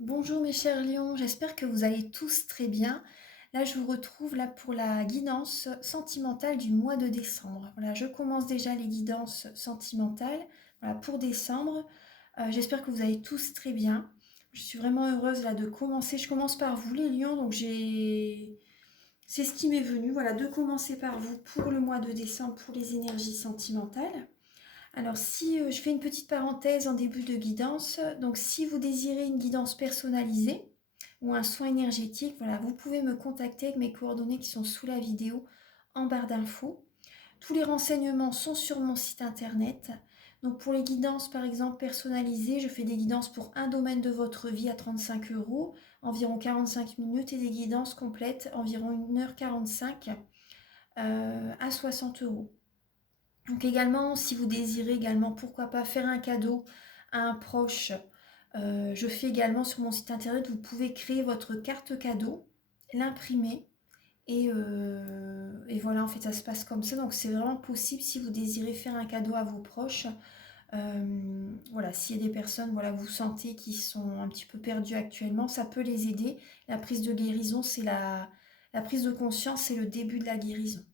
Bonjour mes chers lions, j'espère que vous allez tous très bien. Là, je vous retrouve là pour la guidance sentimentale du mois de décembre. Voilà, je commence déjà les guidances sentimentales voilà, pour décembre. J'espère que vous allez tous très bien. Je suis vraiment heureuse là de commencer. Je commence par vous les lions, donc c'est ce qui m'est venu, voilà, de commencer par vous pour le mois de décembre pour les énergies sentimentales. Alors, si je fais une petite parenthèse en début de guidance, donc si vous désirez une guidance personnalisée ou un soin énergétique, voilà, vous pouvez me contacter avec mes coordonnées qui sont sous la vidéo en barre d'infos. Tous les renseignements sont sur mon site internet. Donc pour les guidances par exemple personnalisées, je fais des guidances pour un domaine de votre vie à 35 euros, environ 45 minutes, et des guidances complètes, environ 1h45 à 60 euros. Donc également, si vous désirez également, pourquoi pas faire un cadeau à un proche, je fais également sur mon site internet, vous pouvez créer votre carte cadeau, l'imprimer et voilà, en fait ça se passe comme ça. Donc c'est vraiment possible si vous désirez faire un cadeau à vos proches. Voilà, s'il y a des personnes, voilà, vous sentez qui sont un petit peu perdues actuellement, ça peut les aider. La prise de guérison, c'est la prise de conscience, c'est le début de la guérison.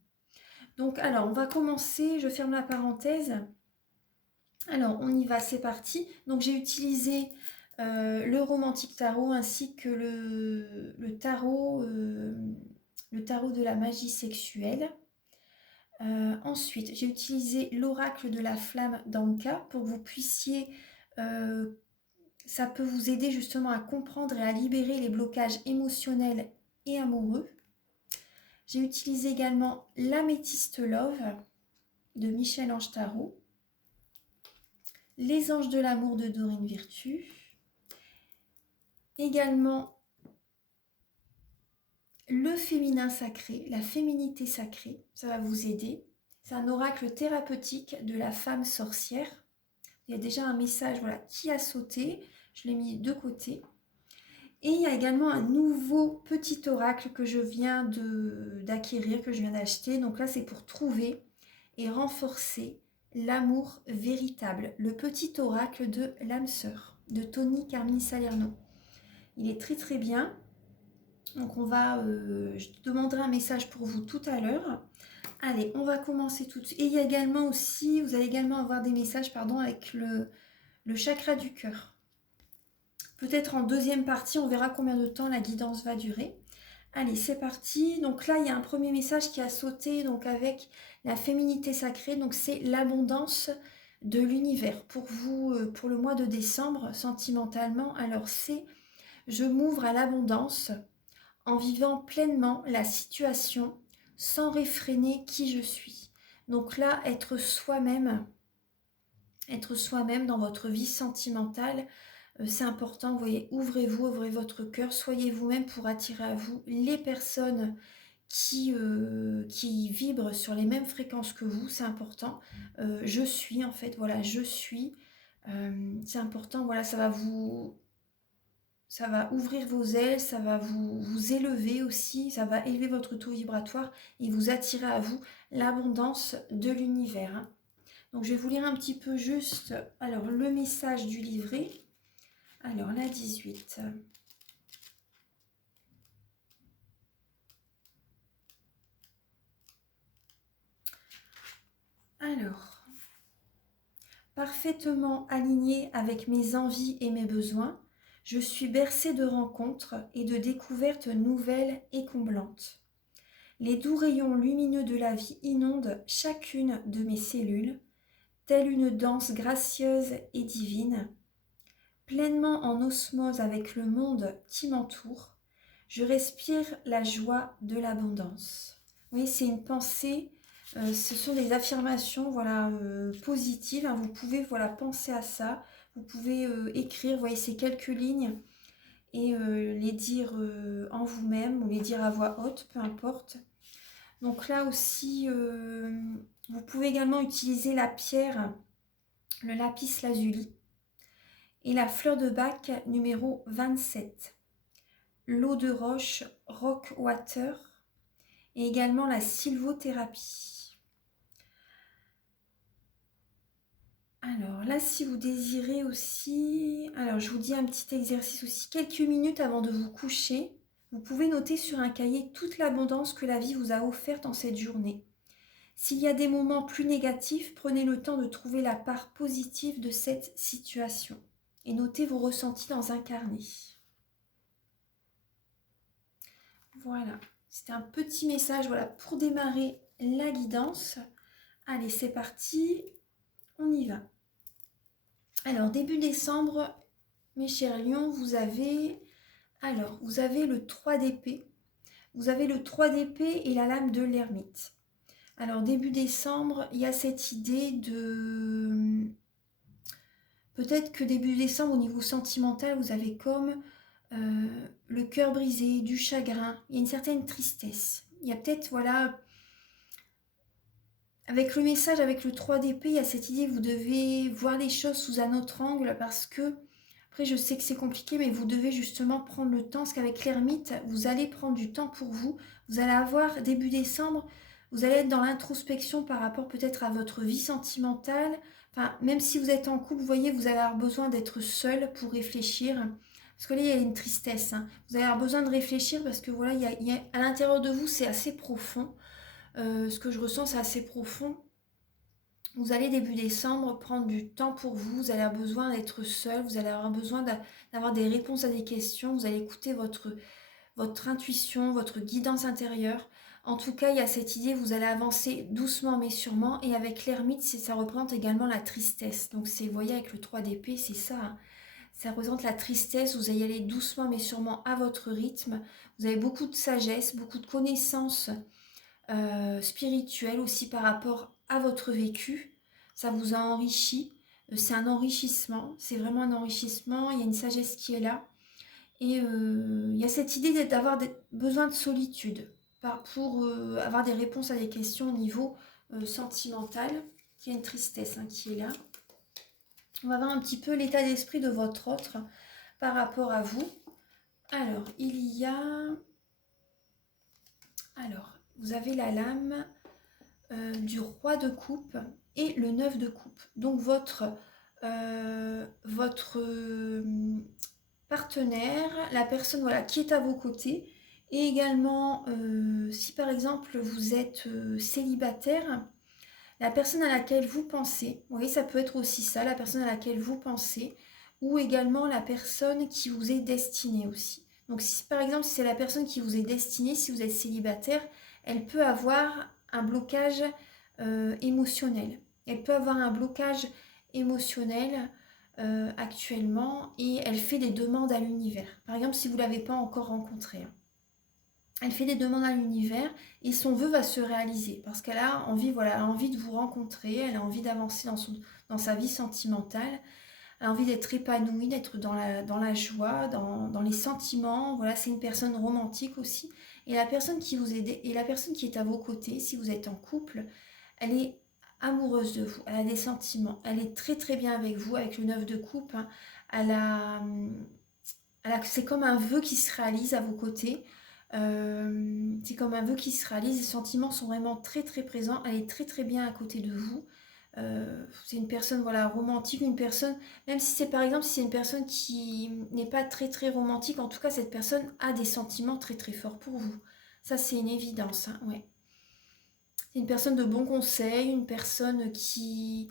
Donc, alors, on va commencer. Je ferme la parenthèse. Alors, on y va, c'est parti. Donc, j'ai utilisé le Romantique Tarot ainsi que le tarot de la magie sexuelle. Ensuite, j'ai utilisé l'oracle de la flamme d'Anka pour que vous puissiez... ça peut vous aider justement à comprendre et à libérer les blocages émotionnels et amoureux. J'ai utilisé également l'améthyste Love de Michel-Ange Tarot. Les anges de l'amour de Dorine Virtue. Également le féminin sacré, la féminité sacrée, ça va vous aider. C'est un oracle thérapeutique de la femme sorcière. Il y a déjà un message voilà, qui a sauté, je l'ai mis de côté. Et il y a également un nouveau petit oracle que je viens d'acquérir, que je viens d'acheter. Donc là, c'est pour trouver et renforcer l'amour véritable. Le petit oracle de l'âme sœur, de Tony Carmine Salerno. Il est très très bien. Donc je te demanderai un message pour vous tout à l'heure. Allez, on va commencer tout de suite. Et il y a également aussi, vous allez également avoir des messages avec le chakra du cœur. Peut-être en deuxième partie, on verra combien de temps la guidance va durer. Allez, c'est parti. Donc là, il y a un premier message qui a sauté donc avec la féminité sacrée. Donc c'est l'abondance de l'univers. Pour vous, pour le mois de décembre, sentimentalement, alors c'est « Je m'ouvre à l'abondance en vivant pleinement la situation sans réfréner qui je suis ». Donc là, être soi-même dans votre vie sentimentale, c'est important. Vous voyez, ouvrez-vous, ouvrez votre cœur, soyez vous-même pour attirer à vous les personnes qui vibrent sur les mêmes fréquences que vous, c'est important. Je suis, en fait, voilà, je suis. C'est important, voilà, ça va ouvrir vos ailes, ça va vous élever aussi, ça va élever votre taux vibratoire et vous attirer à vous l'abondance de l'univers, hein. Donc je vais vous lire un petit peu juste alors le message du livret. Alors la 18. Alors, parfaitement aligné avec mes envies et mes besoins, je suis bercée de rencontres et de découvertes nouvelles et comblantes. Les doux rayons lumineux de la vie inondent chacune de mes cellules, telle une danse gracieuse et divine. Pleinement en osmose avec le monde qui m'entoure, je respire la joie de l'abondance. Oui, c'est une pensée, ce sont des affirmations voilà, positives, hein. Vous pouvez voilà, penser à ça, vous pouvez écrire, vous voyez, ces quelques lignes et les dire en vous-même ou les dire à voix haute, peu importe. Donc là aussi, vous pouvez également utiliser la pierre, le lapis lazuli et la fleur de bac numéro 27. L'eau de roche rock water et également la sylvothérapie. Alors là, si vous désirez aussi... Alors, je vous dis un petit exercice aussi. Quelques minutes avant de vous coucher, vous pouvez noter sur un cahier toute l'abondance que la vie vous a offerte en cette journée. S'il y a des moments plus négatifs, prenez le temps de trouver la part positive de cette situation et notez vos ressentis dans un carnet. Voilà, c'était un petit message voilà, pour démarrer la guidance. Allez, c'est parti, on y va. Alors, début décembre, mes chers lions, vous avez le 3 d'épée. Vous avez le 3 d'épée et la lame de l'ermite. Alors, début décembre, il y a cette idée de... Peut-être que début décembre, au niveau sentimental, vous avez comme le cœur brisé, du chagrin. Il y a une certaine tristesse. Il y a peut-être, voilà... Avec le message, avec le 3 d'épée, il y a cette idée que vous devez voir les choses sous un autre angle parce que, après je sais que c'est compliqué, mais vous devez justement prendre le temps parce qu'avec l'ermite, vous allez prendre du temps pour vous. Vous allez avoir, début décembre, vous allez être dans l'introspection par rapport peut-être à votre vie sentimentale. Enfin, même si vous êtes en couple, vous voyez, vous allez avoir besoin d'être seul pour réfléchir. Parce que là, il y a une tristesse. Hein. Vous allez avoir besoin de réfléchir parce que voilà, à l'intérieur de vous, c'est assez profond. Ce que je ressens, c'est assez profond. Vous allez début décembre prendre du temps pour vous, vous allez avoir besoin d'être seul, vous allez avoir besoin d'avoir des réponses à des questions, vous allez écouter votre intuition, votre guidance intérieure. En tout cas, il y a cette idée, vous allez avancer doucement mais sûrement, et avec l'ermite, ça représente également la tristesse. Donc vous voyez, avec le 3 d'épée, c'est ça, hein. Ça représente la tristesse, vous allez y aller doucement mais sûrement à votre rythme. Vous avez beaucoup de sagesse, beaucoup de connaissances spirituel aussi par rapport à votre vécu. Ça vous a enrichi. C'est un enrichissement. C'est vraiment un enrichissement. Il y a une sagesse qui est là. Et il y a cette idée d'avoir besoin de solitude pour avoir des réponses à des questions au niveau sentimental. Il y a une tristesse qui est là. On va voir un petit peu l'état d'esprit de votre autre par rapport à vous. Alors, vous avez la lame du roi de coupe et le 9 de coupe. Donc votre partenaire, la personne voilà, qui est à vos côtés, et également si par exemple vous êtes célibataire, la personne à laquelle vous pensez, oui ça peut être aussi ça, la personne à laquelle vous pensez, ou également la personne qui vous est destinée aussi. Donc si par exemple si c'est la personne qui vous est destinée, si vous êtes célibataire, elle peut avoir un blocage émotionnel. Elle peut avoir un blocage émotionnel actuellement et elle fait des demandes à l'univers. Par exemple, si vous ne l'avez pas encore rencontrée, hein. Elle fait des demandes à l'univers et son vœu va se réaliser parce qu'elle a envie, voilà, elle a envie de vous rencontrer, elle a envie d'avancer dans sa vie sentimentale, elle a envie d'être épanouie, d'être dans la joie, dans les sentiments. Voilà, c'est une personne romantique aussi. Et la personne qui vous aide et la personne qui est à vos côtés, si vous êtes en couple, elle est amoureuse de vous, elle a des sentiments, elle est très très bien avec vous, avec le 9 de coupe. Hein. C'est comme un vœu qui se réalise à vos côtés. C'est comme un vœu qui se réalise, les sentiments sont vraiment très très présents, elle est très très bien à côté de vous. C'est une personne voilà, romantique, une personne, même si c'est par exemple si c'est une personne qui n'est pas très très romantique, en tout cas cette personne a des sentiments très très forts pour vous. Ça c'est une évidence, hein, ouais. C'est une personne de bon conseil, une personne qui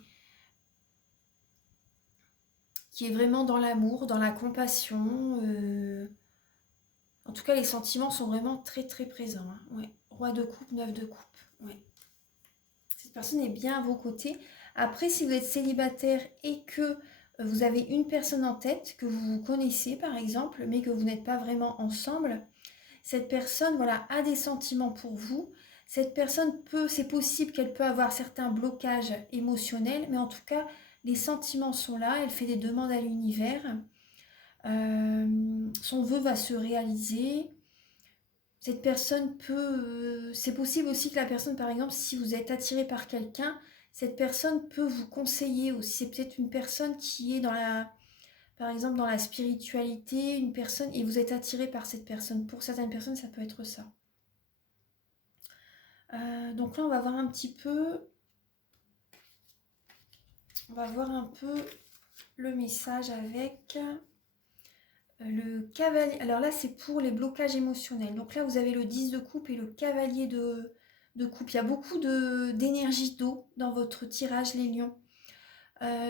est vraiment dans l'amour, dans la compassion. En tout cas, les sentiments sont vraiment très très présents. Hein. Ouais. Roi de coupe, 9 de coupe. Ouais. Cette personne est bien à vos côtés. Après, si vous êtes célibataire et que vous avez une personne en tête que vous connaissez par exemple, mais que vous n'êtes pas vraiment ensemble, cette personne voilà, a des sentiments pour vous. Cette personne c'est possible qu'elle peut avoir certains blocages émotionnels, mais en tout cas, les sentiments sont là, elle fait des demandes à l'univers. Son vœu va se réaliser. Cette personne c'est possible aussi que la personne, par exemple, si vous êtes attiré par quelqu'un, cette personne peut vous conseiller aussi. C'est peut-être une personne qui est par exemple, dans la spiritualité, une personne, et vous êtes attiré par cette personne. Pour certaines personnes, ça peut être ça. Donc là, on va voir un petit peu On va voir un peu le message avec le cavalier. Alors là, c'est pour les blocages émotionnels. Donc là, vous avez le 10 de coupe et le cavalier de coupe. Il y a beaucoup d'énergie d'eau dans votre tirage, les lions.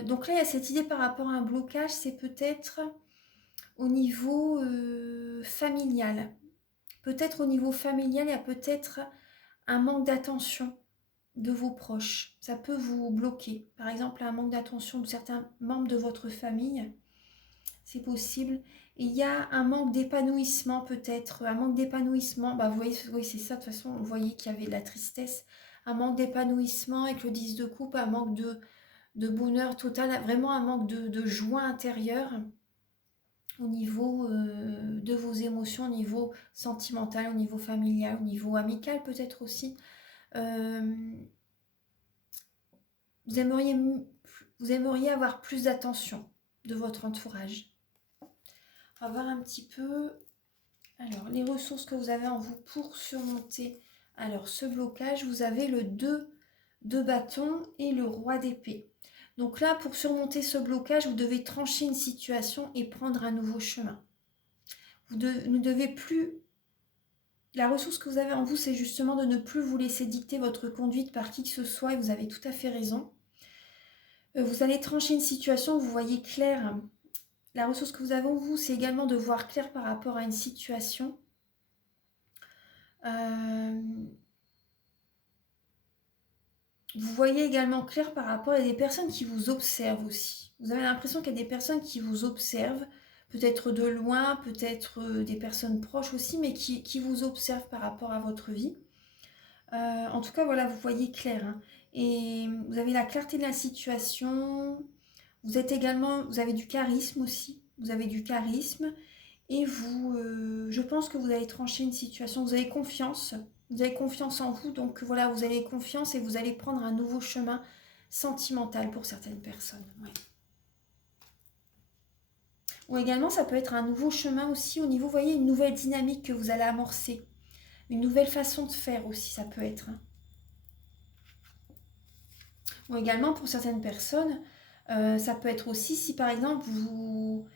Donc là, il y a cette idée par rapport à un blocage, c'est peut-être au niveau familial. Peut-être au niveau familial, il y a peut-être un manque d'attention de vos proches. Ça peut vous bloquer. Par exemple, un manque d'attention de certains membres de votre famille. C'est possible. Et il y a un manque d'épanouissement peut-être. Un manque d'épanouissement. Bah, vous voyez, oui, c'est ça. De toute façon, vous voyez qu'il y avait de la tristesse. Un manque d'épanouissement avec le 10 de coupe. Un manque de bonheur total. Vraiment un manque de joie intérieure au niveau de vos émotions, au niveau sentimental, au niveau familial, au niveau amical peut-être aussi. Vous aimeriez avoir plus d'attention de votre entourage. On va voir un petit peu alors les ressources que vous avez en vous pour surmonter alors ce blocage. Vous avez le 2 de bâton et le roi d'épée. Donc là, pour surmonter ce blocage, vous devez trancher une situation et prendre un nouveau chemin. Vous ne devez plus... La ressource que vous avez en vous, c'est justement de ne plus vous laisser dicter votre conduite par qui que ce soit, et vous avez tout à fait raison. Vous allez trancher une situation, vous voyez clair. La ressource que vous avez en vous, c'est également de voir clair par rapport à une situation. Vous voyez également clair par rapport à des personnes qui vous observent aussi. Vous avez l'impression qu'il y a des personnes qui vous observent, peut-être de loin, peut-être des personnes proches aussi, mais qui vous observent par rapport à votre vie. En tout cas, voilà, vous voyez clair. Hein. Et vous avez la clarté de la situation. Vous avez du charisme aussi. Vous avez du charisme. Et vous, je pense que vous allez trancher une situation. Vous avez confiance. Vous avez confiance en vous. Donc voilà, vous avez confiance et vous allez prendre un nouveau chemin sentimental pour certaines personnes. Ouais. Ou également, ça peut être un nouveau chemin aussi au niveau, vous voyez, une nouvelle dynamique que vous allez amorcer. Une nouvelle façon de faire aussi, ça peut être. Hein. Ou également, pour certaines personnes, ça peut être aussi si par exemple vous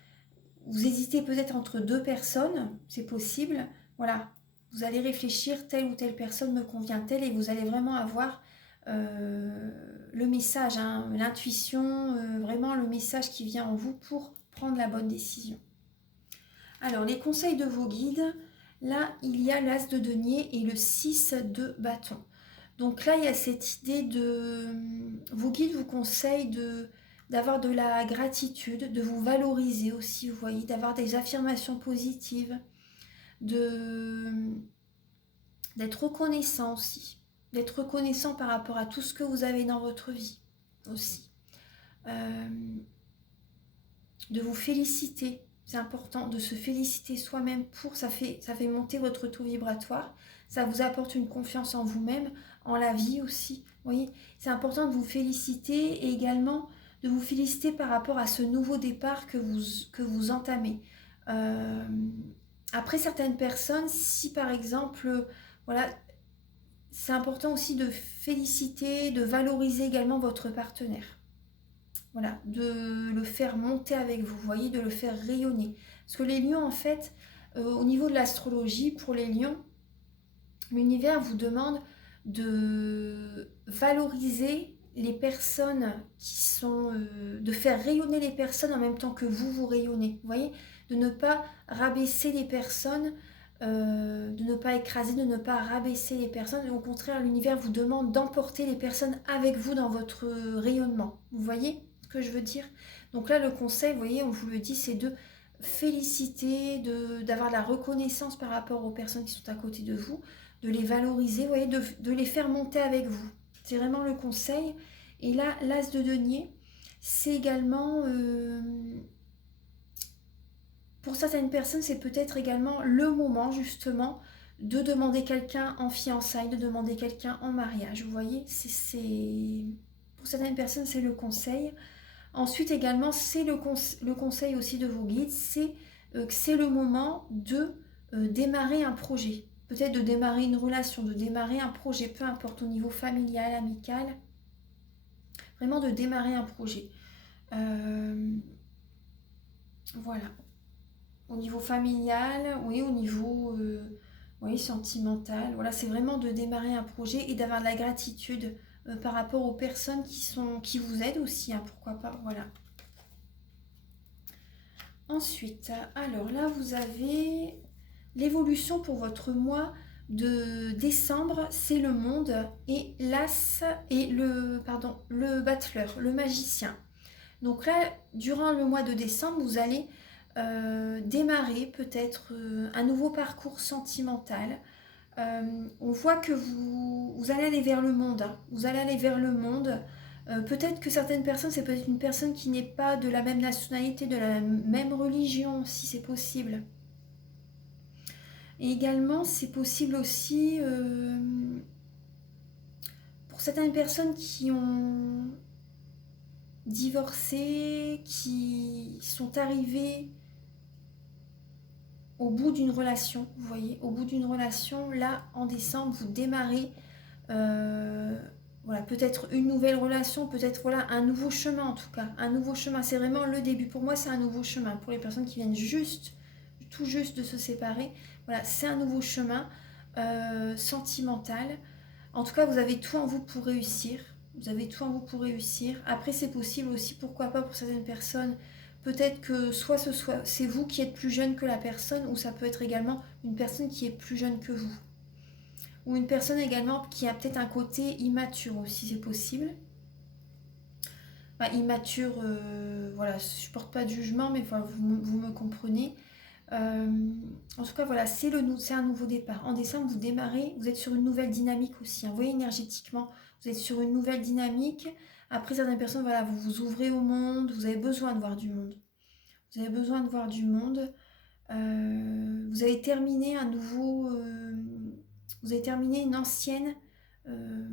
hésitez peut-être entre deux personnes, c'est possible. Voilà, vous allez réfléchir, telle ou telle personne me convient-elle, et vous allez vraiment avoir le message, hein, l'intuition, vraiment le message qui vient en vous pour prendre la bonne décision. Alors, les conseils de vos guides, là, il y a l'as de denier et le 6 de bâton. Donc là, il y a cette idée de... Vos guides vous conseillent d'avoir de la gratitude, de vous valoriser aussi, vous voyez, d'avoir des affirmations positives, d'être reconnaissant aussi, d'être reconnaissant par rapport à tout ce que vous avez dans votre vie aussi. De vous féliciter, c'est important de se féliciter soi-même ça fait monter votre taux vibratoire, ça vous apporte une confiance en vous-même, en la vie aussi, vous voyez, c'est important de vous féliciter et également de vous féliciter par rapport à ce nouveau départ que vous entamez. Après certaines personnes, si par exemple, voilà, c'est important aussi de féliciter, de valoriser également votre partenaire. Voilà, de le faire monter avec vous, vous voyez, de le faire rayonner. Parce que les lions, en fait, au niveau de l'astrologie, pour les lions, l'univers vous demande de valoriser les personnes qui sont... de faire rayonner les personnes en même temps que vous rayonnez. Vous voyez, de ne pas rabaisser les personnes, de ne pas écraser, de ne pas rabaisser les personnes. Au contraire, l'univers vous demande d'emporter les personnes avec vous dans votre rayonnement. Vous voyez ce que je veux dire? Donc là, le conseil, vous voyez, on vous le dit, c'est de féliciter, d'avoir de la reconnaissance par rapport aux personnes qui sont à côté de vous, de les valoriser, vous voyez, de les faire monter avec vous. C'est vraiment le conseil. Et là, l'as de denier, c'est également... pour certaines personnes, c'est peut-être également le moment, justement, de demander quelqu'un en fiançailles, de demander quelqu'un en mariage. Vous voyez, pour certaines personnes, c'est le conseil. Ensuite, également, c'est le conseil aussi de vos guides, c'est que c'est le moment de démarrer un projet. Peut-être de démarrer une relation, de démarrer un projet, peu importe, au niveau familial, amical. vraiment de démarrer un projet. Voilà. Au niveau familial, oui, au niveau oui, sentimental. Voilà, c'est vraiment de démarrer un projet et d'avoir de la gratitude par rapport aux personnes qui vous aident aussi, hein, pourquoi pas. Voilà. Ensuite, alors là, vous avez l'évolution pour votre mois de décembre, c'est le monde et l'as et le battleur, le magicien. Donc là, durant le mois de décembre, vous allez démarrer peut-être un nouveau parcours sentimental. On voit que vous allez aller vers le monde, hein. Vous allez aller vers le monde. Peut-être que certaines personnes, c'est peut-être une personne qui n'est pas de la même nationalité, de la même religion, si c'est possible. Et également, c'est possible aussi pour certaines personnes qui ont divorcé, qui sont arrivées au bout d'une relation, vous voyez, au bout d'une relation, là, en décembre, vous démarrez, voilà, peut-être une nouvelle relation, peut-être, voilà, un nouveau chemin, en tout cas, un nouveau chemin, c'est vraiment le début, pour moi, c'est un nouveau chemin, pour les personnes qui viennent tout juste de se séparer, voilà, c'est un nouveau chemin sentimental, en tout cas, vous avez tout en vous pour réussir, vous avez tout en vous pour réussir, après, c'est possible aussi, pourquoi pas, pour certaines personnes, peut-être que soit c'est vous qui êtes plus jeune que la personne, ou ça peut être également une personne qui est plus jeune que vous. Ou une personne également qui a peut-être un côté immature aussi, c'est possible. Enfin, immature, voilà, je porte pas de jugement, mais voilà, vous me comprenez. En tout cas, voilà, c'est un nouveau départ. En décembre, vous démarrez, vous êtes sur une nouvelle dynamique aussi. Hein. Vous voyez, énergétiquement, vous êtes sur une nouvelle dynamique. Après, certaines personnes, voilà, vous vous ouvrez au monde, vous avez besoin de voir du monde. Vous avez besoin de voir du monde. Vous avez terminé un nouveau... vous avez terminé une ancienne euh,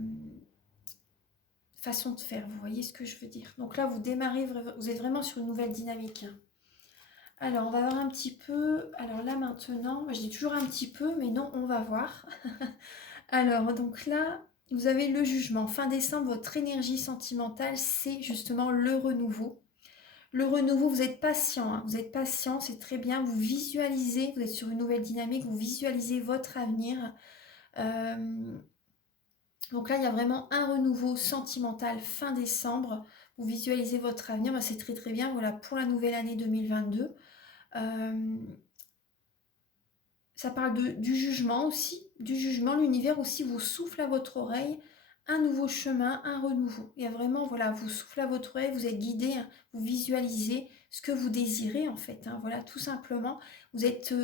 façon de faire. Vous voyez ce que je veux dire. Donc là, vous démarrez, vous êtes vraiment sur une nouvelle dynamique. Hein. Alors, on va voir un petit peu... Alors là, maintenant, je dis toujours un petit peu, mais non, on va voir. Alors, donc là, vous avez le jugement. Fin décembre, votre énergie sentimentale, c'est justement le renouveau. Le renouveau, vous êtes patient, hein. Vous êtes patient, c'est très bien, vous visualisez, vous êtes sur une nouvelle dynamique, vous visualisez votre avenir. Donc là, il y a vraiment un renouveau sentimental fin décembre, vous visualisez votre avenir, ben, c'est très très bien, voilà, pour la nouvelle année 2022. Ça parle du jugement aussi, du jugement, l'univers aussi vous souffle à votre oreille un nouveau chemin, un renouveau. Il y a vraiment, voilà, vous souffle à votre oreille, vous êtes guidé, hein, vous visualisez ce que vous désirez en fait, hein, voilà, tout simplement. Vous êtes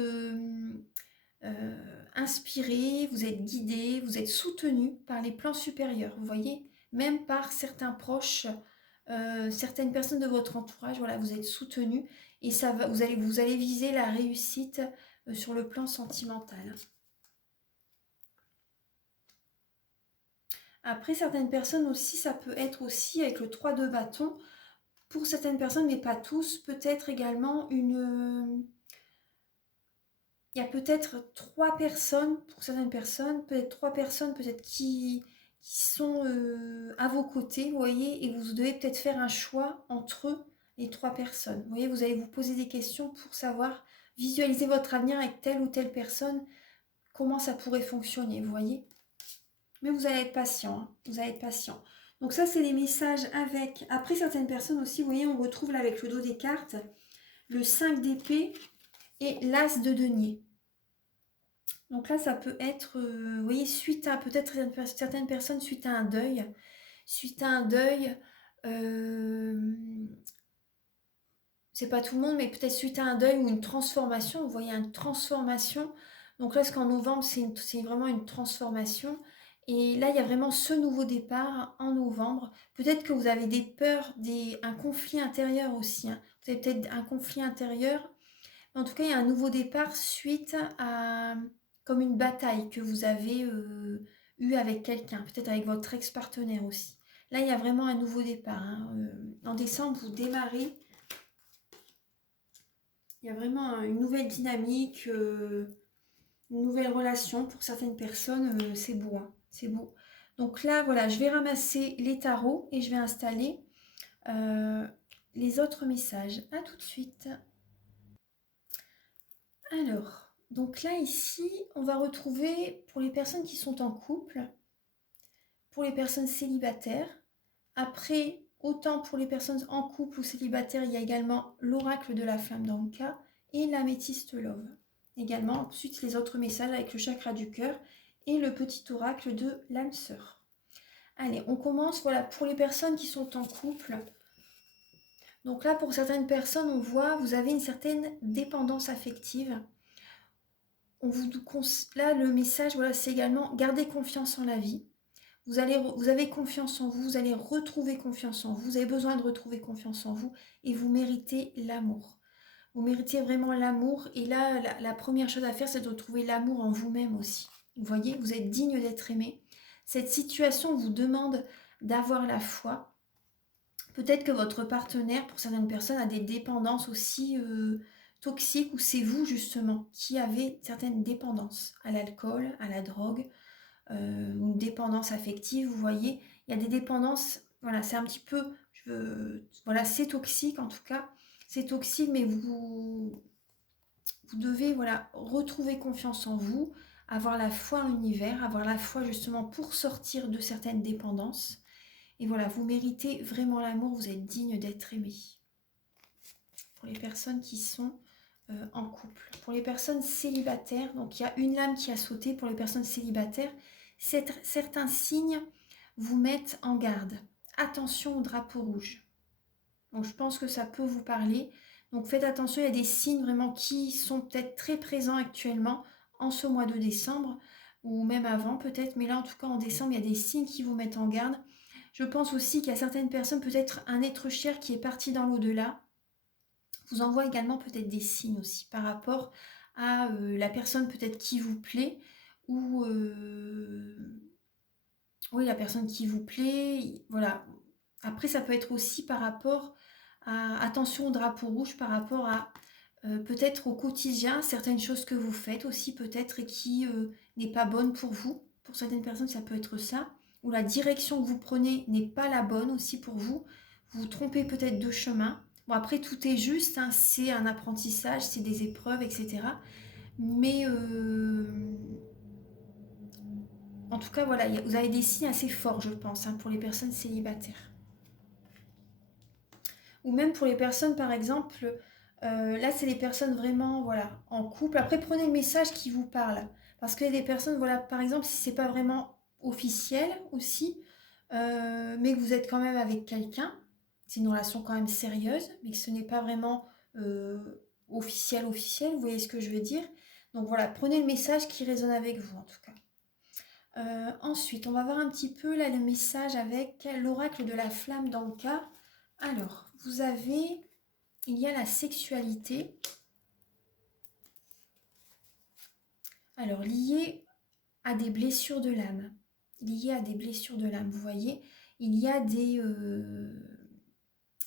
inspiré, vous êtes guidé, vous êtes soutenu par les plans supérieurs, vous voyez, même par certains proches, certaines personnes de votre entourage, voilà, vous êtes soutenu et ça va, vous allez viser la réussite sur le plan sentimental. Après, certaines personnes aussi, ça peut être aussi avec le 3 de bâton, pour certaines personnes, mais pas tous, peut-être également une... Il y a peut-être 3 personnes, pour certaines personnes, peut-être 3 personnes peut-être qui sont à vos côtés, vous voyez, et vous devez peut-être faire un choix entre les 3 personnes. Vous voyez, vous allez vous poser des questions pour savoir visualiser votre avenir avec telle ou telle personne, comment ça pourrait fonctionner, vous voyez. Mais vous allez être patient, hein, vous allez être patient. Donc ça, c'est les messages avec... Après, certaines personnes aussi, vous voyez, on retrouve là avec le dos des cartes, le 5 d'épée et l'as de denier. Donc là, ça peut être, vous voyez, suite à peut-être certaines personnes, suite à un deuil, euh, c'est pas tout le monde, mais peut-être suite à un deuil ou une transformation, vous voyez, une transformation. Donc là, ce qu'en novembre, c'est vraiment une transformation. Et là, il y a vraiment ce nouveau départ en novembre. Peut-être que vous avez des peurs, un conflit intérieur aussi. Hein. Vous avez peut-être un conflit intérieur. En tout cas, il y a un nouveau départ suite à comme une bataille que vous avez eue avec quelqu'un, peut-être avec votre ex-partenaire aussi. Là, il y a vraiment un nouveau départ. Hein. En décembre, vous démarrez. Il y a vraiment une nouvelle dynamique, une nouvelle relation. Pour certaines personnes, c'est beau. Hein. C'est beau. Donc là, voilà, je vais ramasser les tarots et je vais installer les autres messages. À tout de suite. Alors, donc là, ici, on va retrouver pour les personnes qui sont en couple, pour les personnes célibataires. Après, autant pour les personnes en couple ou célibataires, il y a également l'oracle de la flamme d'Anka et l'améthyste love. Également, ensuite, les autres messages avec le chakra du cœur et le petit oracle de l'âme sœur. Allez, on commence, voilà, pour les personnes qui sont en couple. Donc là, pour certaines personnes, on voit, vous avez une certaine dépendance affective. Là, le message, voilà, c'est également garder confiance en la vie. Vous avez confiance en vous, vous allez retrouver confiance en vous, vous avez besoin de retrouver confiance en vous et vous méritez l'amour. Vous méritez vraiment l'amour et là, la première chose à faire, c'est de retrouver l'amour en vous-même aussi. Vous voyez, vous êtes digne d'être aimé. Cette situation vous demande d'avoir la foi. Peut-être que votre partenaire, pour certaines personnes, a des dépendances aussi toxiques ou c'est vous justement qui avez certaines dépendances à l'alcool, à la drogue, une dépendance affective, vous voyez. Il y a des dépendances, voilà, c'est un petit peu, voilà, c'est toxique en tout cas. C'est toxique, mais vous devez, voilà, retrouver confiance en vous, avoir la foi en l'univers, avoir la foi justement pour sortir de certaines dépendances. Et voilà, vous méritez vraiment l'amour, vous êtes digne d'être aimé. Pour les personnes qui sont en couple. Pour les personnes célibataires, donc il y a une lame qui a sauté pour les personnes célibataires. Certains signes vous mettent en garde. Attention au drapeau rouge. Donc je pense que ça peut vous parler. Donc faites attention, il y a des signes vraiment qui sont peut-être très présents actuellement en ce mois de décembre ou même avant peut-être, mais là en tout cas en décembre, il y a des signes qui vous mettent en garde. Je pense aussi qu'il y a certaines personnes, peut-être un être cher qui est parti dans l'au-delà, vous envoie également peut-être des signes aussi par rapport à la personne peut-être qui vous plaît ou oui, la personne qui vous plaît, voilà. Après, ça peut être aussi par rapport à, attention au drapeau rouge, par rapport à peut-être au quotidien, certaines choses que vous faites aussi peut-être et qui n'est pas bonne pour vous. Pour certaines personnes, ça peut être ça. Ou la direction que vous prenez n'est pas la bonne aussi pour vous. Vous vous trompez peut-être de chemin. Bon, après, tout est juste, hein, c'est un apprentissage, c'est des épreuves, etc. Mais en tout cas, voilà, vous avez des signes assez forts, je pense, hein, pour les personnes célibataires. Ou même pour les personnes, par exemple, là, c'est des personnes vraiment, voilà, en couple. Après, prenez le message qui vous parle. Parce qu'il y a des personnes, voilà, par exemple, si c'est pas vraiment officiel aussi, mais que vous êtes quand même avec quelqu'un, c'est une relation quand même sérieuse, mais que ce n'est pas vraiment officiel, vous voyez ce que je veux dire? Donc voilà, prenez le message qui résonne avec vous, en tout cas. Ensuite, on va voir un petit peu là le message avec l'oracle de la flamme d'Anka. Alors, il y a la sexualité. Alors, liée à des blessures de l'âme. Liée à des blessures de l'âme, vous voyez, il y a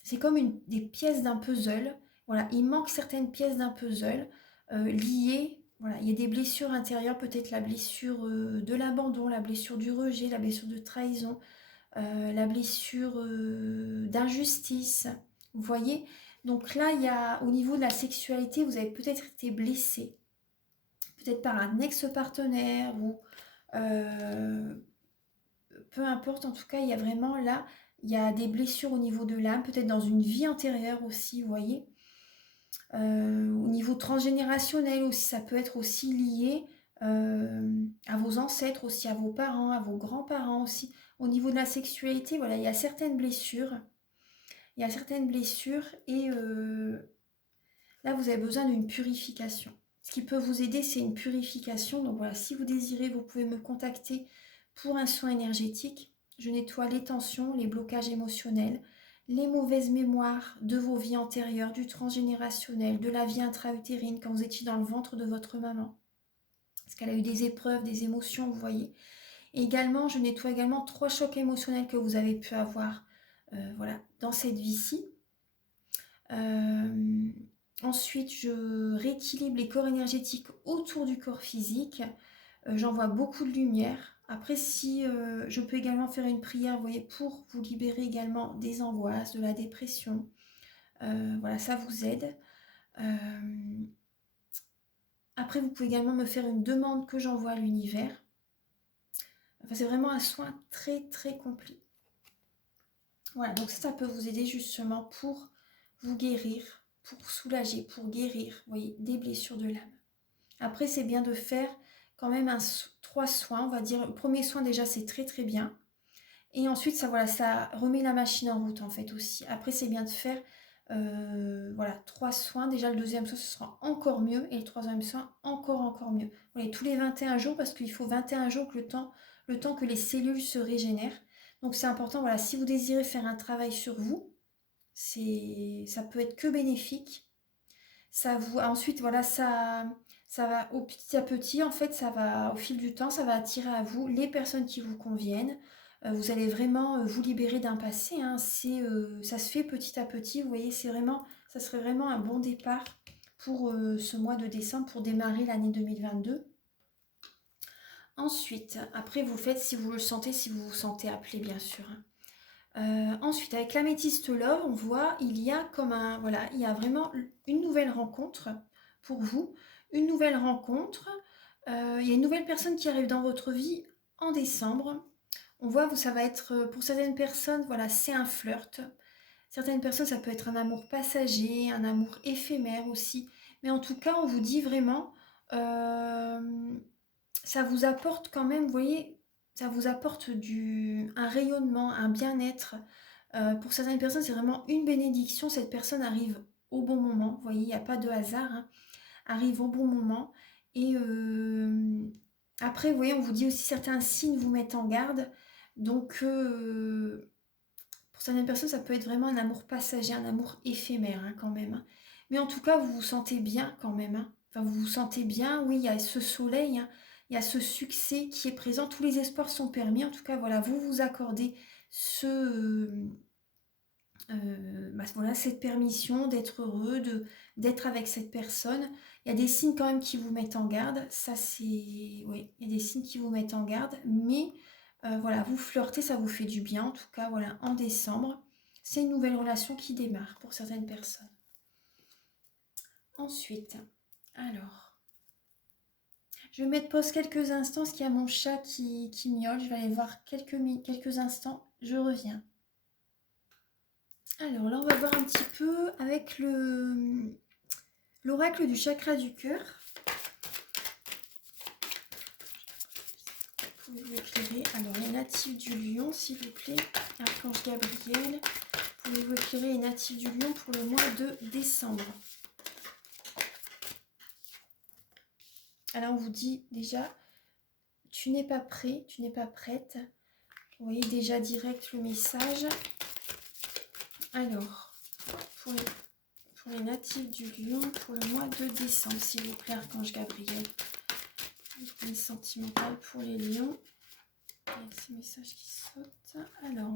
c'est comme des pièces d'un puzzle. Voilà, il manque certaines pièces d'un puzzle liées. Voilà, il y a des blessures intérieures, peut-être la blessure de l'abandon, la blessure du rejet, la blessure de trahison, la blessure d'injustice. Vous voyez? Donc là, il y a, au niveau de la sexualité, vous avez peut-être été blessé, peut-être par un ex-partenaire ou peu importe. En tout cas, il y a vraiment là, il y a des blessures au niveau de l'âme, peut-être dans une vie antérieure aussi, vous voyez. Au niveau transgénérationnel aussi, ça peut être aussi lié à vos ancêtres aussi, à vos parents, à vos grands-parents aussi. Au niveau de la sexualité, voilà, il y a certaines blessures. Il y a certaines blessures et là, vous avez besoin d'une purification. Ce qui peut vous aider, c'est une purification. Donc voilà, si vous désirez, vous pouvez me contacter pour un soin énergétique. Je nettoie les tensions, les blocages émotionnels, les mauvaises mémoires de vos vies antérieures, du transgénérationnel, de la vie intra-utérine quand vous étiez dans le ventre de votre maman. Parce qu'elle a eu des épreuves, des émotions, vous voyez. Et également, je nettoie également 3 chocs émotionnels que vous avez pu avoir voilà, dans cette vie-ci. Ensuite, je rééquilibre les corps énergétiques autour du corps physique. J'en vois beaucoup de lumière. Après, si je peux également faire une prière, vous voyez, pour vous libérer également des angoisses, de la dépression. Voilà, ça vous aide. Après, vous pouvez également me faire une demande que j'envoie à l'univers. Enfin, c'est vraiment un soin très très complet. Voilà, donc ça peut vous aider justement pour vous guérir, pour soulager, pour guérir, vous voyez, des blessures de l'âme. Après, c'est bien de faire quand même 3 soins, on va dire. Le premier soin, déjà, c'est très très bien. Et ensuite, ça, voilà, ça remet la machine en route, en fait, aussi. Après, c'est bien de faire, voilà, 3 soins. Déjà, le deuxième soin, ce sera encore mieux. Et le troisième soin, encore mieux. Vous voyez, tous les 21 jours, parce qu'il faut 21 jours que le temps que les cellules se régénèrent. Donc, c'est important, voilà, si vous désirez faire un travail sur vous, ça peut être que bénéfique. Ça vous, ensuite, voilà, ça va au petit à petit, en fait, ça va, au fil du temps, ça va attirer à vous les personnes qui vous conviennent. Vous allez vraiment vous libérer d'un passé, hein. Ça se fait petit à petit, vous voyez, ça serait vraiment un bon départ pour ce mois de décembre, pour démarrer l'année 2022. Ensuite, après, vous le faites si vous le sentez, si vous vous sentez appelé, bien sûr, hein. Ensuite, avec l'améthyste love, on voit, il y a comme voilà, il y a vraiment une nouvelle rencontre pour vous, une nouvelle rencontre. Il y a une nouvelle personne qui arrive dans votre vie en décembre. On voit, ça va être, pour certaines personnes, voilà, c'est un flirt. Certaines personnes, ça peut être un amour passager, un amour éphémère aussi. Mais en tout cas, on vous dit vraiment, ça vous apporte quand même, vous voyez, ça vous apporte un rayonnement, un bien-être. Pour certaines personnes, c'est vraiment une bénédiction. Cette personne arrive au bon moment. Vous voyez, il n'y a pas de hasard, hein. Arrive au bon moment. Et après, vous voyez, on vous dit aussi certains signes vous mettent en garde. Donc, pour certaines personnes, ça peut être vraiment un amour passager, un amour éphémère, hein, quand même, hein. Mais en tout cas, vous vous sentez bien quand même, hein. Enfin, vous vous sentez bien, oui, il y a ce soleil, hein, il y a ce succès qui est présent. Tous les espoirs sont permis. En tout cas, voilà, vous vous accordez voilà, cette permission d'être heureux, d'être avec cette personne. Il y a des signes quand même qui vous mettent en garde. Ça, oui, il y a des signes qui vous mettent en garde. Mais voilà, vous flirtez, ça vous fait du bien. En tout cas, voilà, en décembre, c'est une nouvelle relation qui démarre pour certaines personnes. Ensuite, alors, je vais mettre pause quelques instants parce qu'il y a mon chat qui miaule. Je vais aller voir quelques instants. Je reviens. Alors là, on va voir un petit peu avec l'oracle du chakra du cœur. Pouvez-vous éclairer? Alors, les natifs du lion, s'il vous plaît. Archange Gabriel. Pouvez-vous éclairer les natifs du lion pour le mois de décembre? Alors, on vous dit déjà, tu n'es pas prêt, tu n'es pas prête. Vous voyez déjà direct le message. Alors, pour les natifs du lion, pour le mois de décembre, s'il vous plaît, Archange Gabriel. Une sentimentale pour les lions. Il y a ces messages qui sautent. Alors,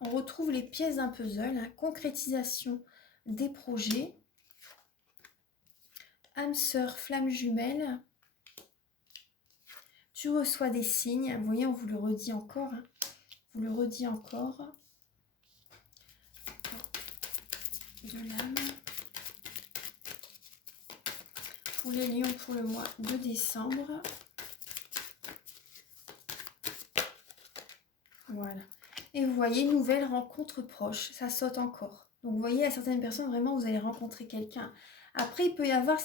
on retrouve les pièces d'un puzzle, hein. Concrétisation des projets. Âme sœur, flamme jumelle. Tu reçois des signes. Vous voyez, on vous le redit encore, hein. Vous le redit encore. De l'âme. Pour les lions, pour le mois de décembre. Voilà. Et vous voyez, nouvelle rencontre proche. Ça saute encore. Donc, vous voyez, à certaines personnes, vraiment, vous allez rencontrer quelqu'un. Après, il peut y avoir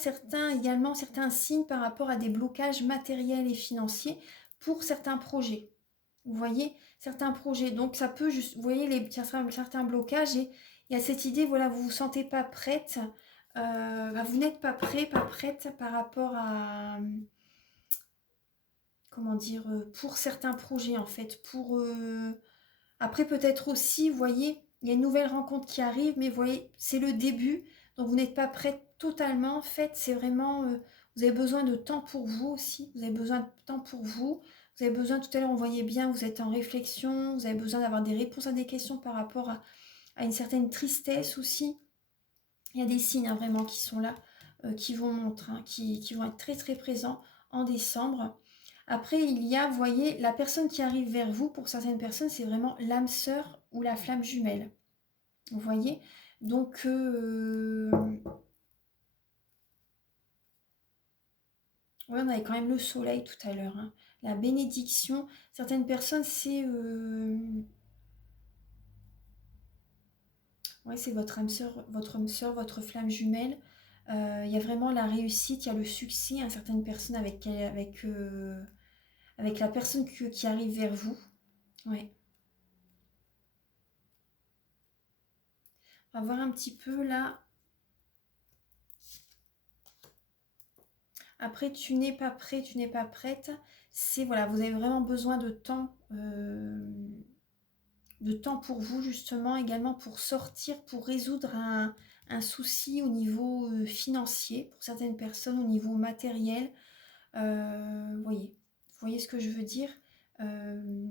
également certains signes par rapport à des blocages matériels et financiers pour certains projets. Vous voyez, certains projets. Donc, ça peut juste, vous voyez, certains blocages. Et il y a cette idée, voilà, vous ne vous sentez pas prête. Vous n'êtes pas prêt, pas prête par rapport à... Comment dire, pour certains projets en fait. Après peut-être aussi, vous voyez, il y a une nouvelle rencontre qui arrive, mais vous voyez, c'est le début, donc vous n'êtes pas prête totalement. En fait, c'est vraiment, vous avez besoin de temps pour vous aussi, vous avez besoin de temps pour vous. Vous avez besoin, tout à l'heure on voyait bien, vous êtes en réflexion, vous avez besoin d'avoir des réponses à des questions par rapport à une certaine tristesse aussi. Il y a des signes, hein, vraiment qui sont là, qui vont montrer, hein, qui vont être très très présents en décembre. Après, il y a, vous voyez, la personne qui arrive vers vous, pour certaines personnes, c'est vraiment l'âme sœur ou la flamme jumelle. Vous voyez? Donc, ouais, on avait quand même le soleil tout à l'heure, hein. La bénédiction. Certaines personnes, c'est ouais, c'est âme sœur, votre flamme jumelle. Il y a vraiment la réussite, il y a le succès, hein, certaines personnes avec la personne qui arrive vers vous. Ouais. On va voir un petit peu là. Après, tu n'es pas prêt, tu n'es pas prête. C'est voilà, vous avez vraiment besoin de temps pour vous justement, également pour sortir, pour résoudre un souci au niveau financier, pour certaines personnes au niveau matériel. Vous voyez ce que je veux dire. Euh,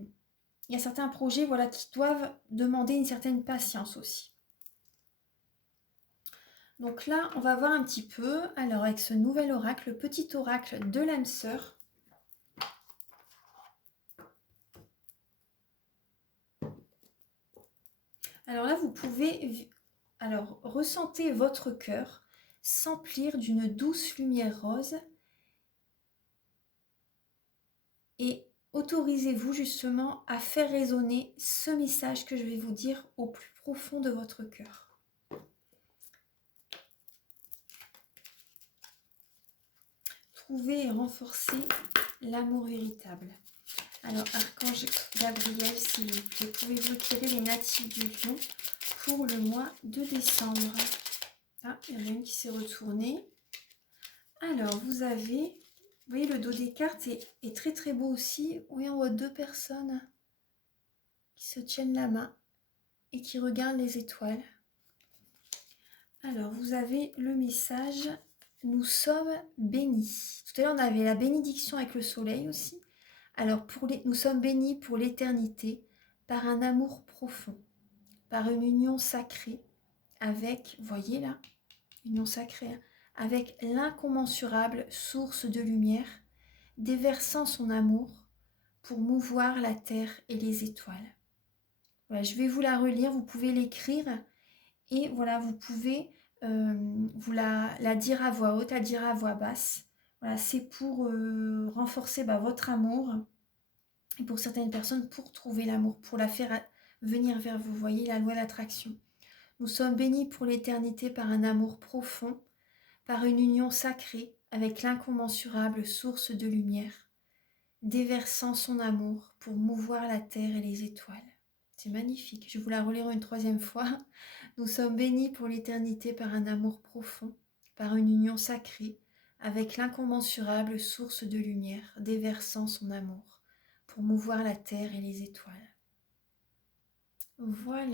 il y a certains projets voilà, qui doivent demander une certaine patience aussi. Donc là, on va voir un petit peu, alors avec ce nouvel oracle, le petit oracle de l'âme sœur. Alors là, vous pouvez ressentez votre cœur s'emplir d'une douce lumière rose et autorisez-vous justement à faire résonner ce message que je vais vous dire au plus profond de votre cœur. Trouver et renforcer l'amour véritable. Alors, Archange Gabriel, s'il vous plaît, pouvez-vous éclairer les natifs du lion pour le mois de décembre? Ah, il y en a une qui s'est retournée. Alors, vous voyez, le dos des cartes est très très beau aussi. Oui, on voit deux personnes qui se tiennent la main et qui regardent les étoiles. Alors, vous avez le message « Nous sommes bénis ». Tout à l'heure, on avait la bénédiction avec le soleil aussi. Alors, nous sommes bénis pour l'éternité par un amour profond, par une union sacrée avec, voyez là, union sacrée, avec l'incommensurable source de lumière, déversant son amour pour mouvoir la terre et les étoiles. Voilà, je vais vous la relire, vous pouvez l'écrire et voilà, vous pouvez vous la dire à voix haute, la dire à voix basse. Voilà, c'est pour renforcer votre amour et pour certaines personnes, pour trouver l'amour, pour la faire venir vers vous. Vous voyez la loi d'attraction. Nous sommes bénis pour l'éternité par un amour profond, par une union sacrée avec l'incommensurable source de lumière, déversant son amour pour mouvoir la terre et les étoiles. C'est magnifique. Je vais vous la relire une troisième fois. Nous sommes bénis pour l'éternité par un amour profond, par une union sacrée, avec l'incommensurable source de lumière, déversant son amour pour mouvoir la terre et les étoiles. Voilà.